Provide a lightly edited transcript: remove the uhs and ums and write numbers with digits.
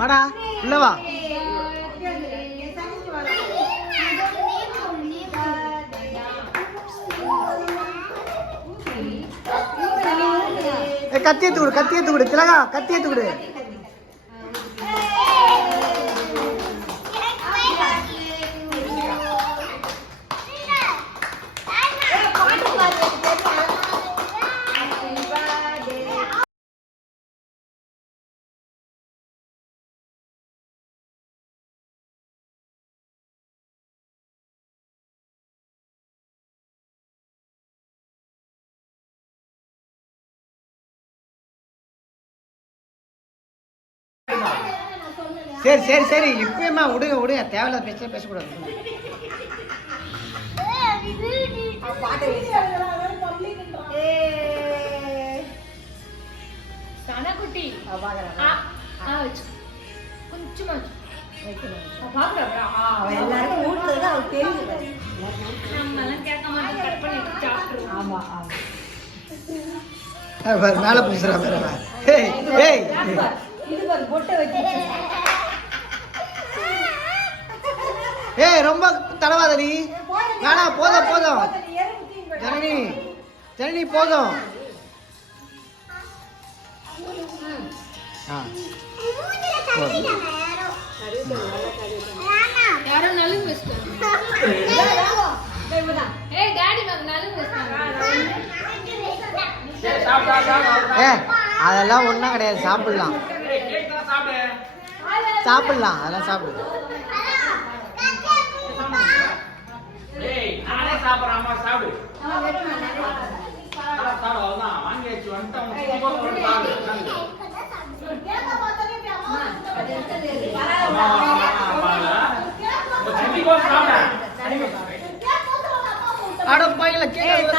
வாடா உள்ள வா. கத்தியை தூடு திலகா, கத்தியை தூடு. சரி இப்பயுமா விடுங்க தேவையில்லாத பேசக்கூடாது. சனகுட்டி கொஞ்சமா மேல பூசுறா ரொம்ப தடவாத நீ. வேணா போதும் ஜனனி போதும். அதெல்லாம் ஒண்ணும் கிடையாது, சாப்பிடலாம் அதெல்லாம் சாப்பிடு. அடப்பாயில கேட்க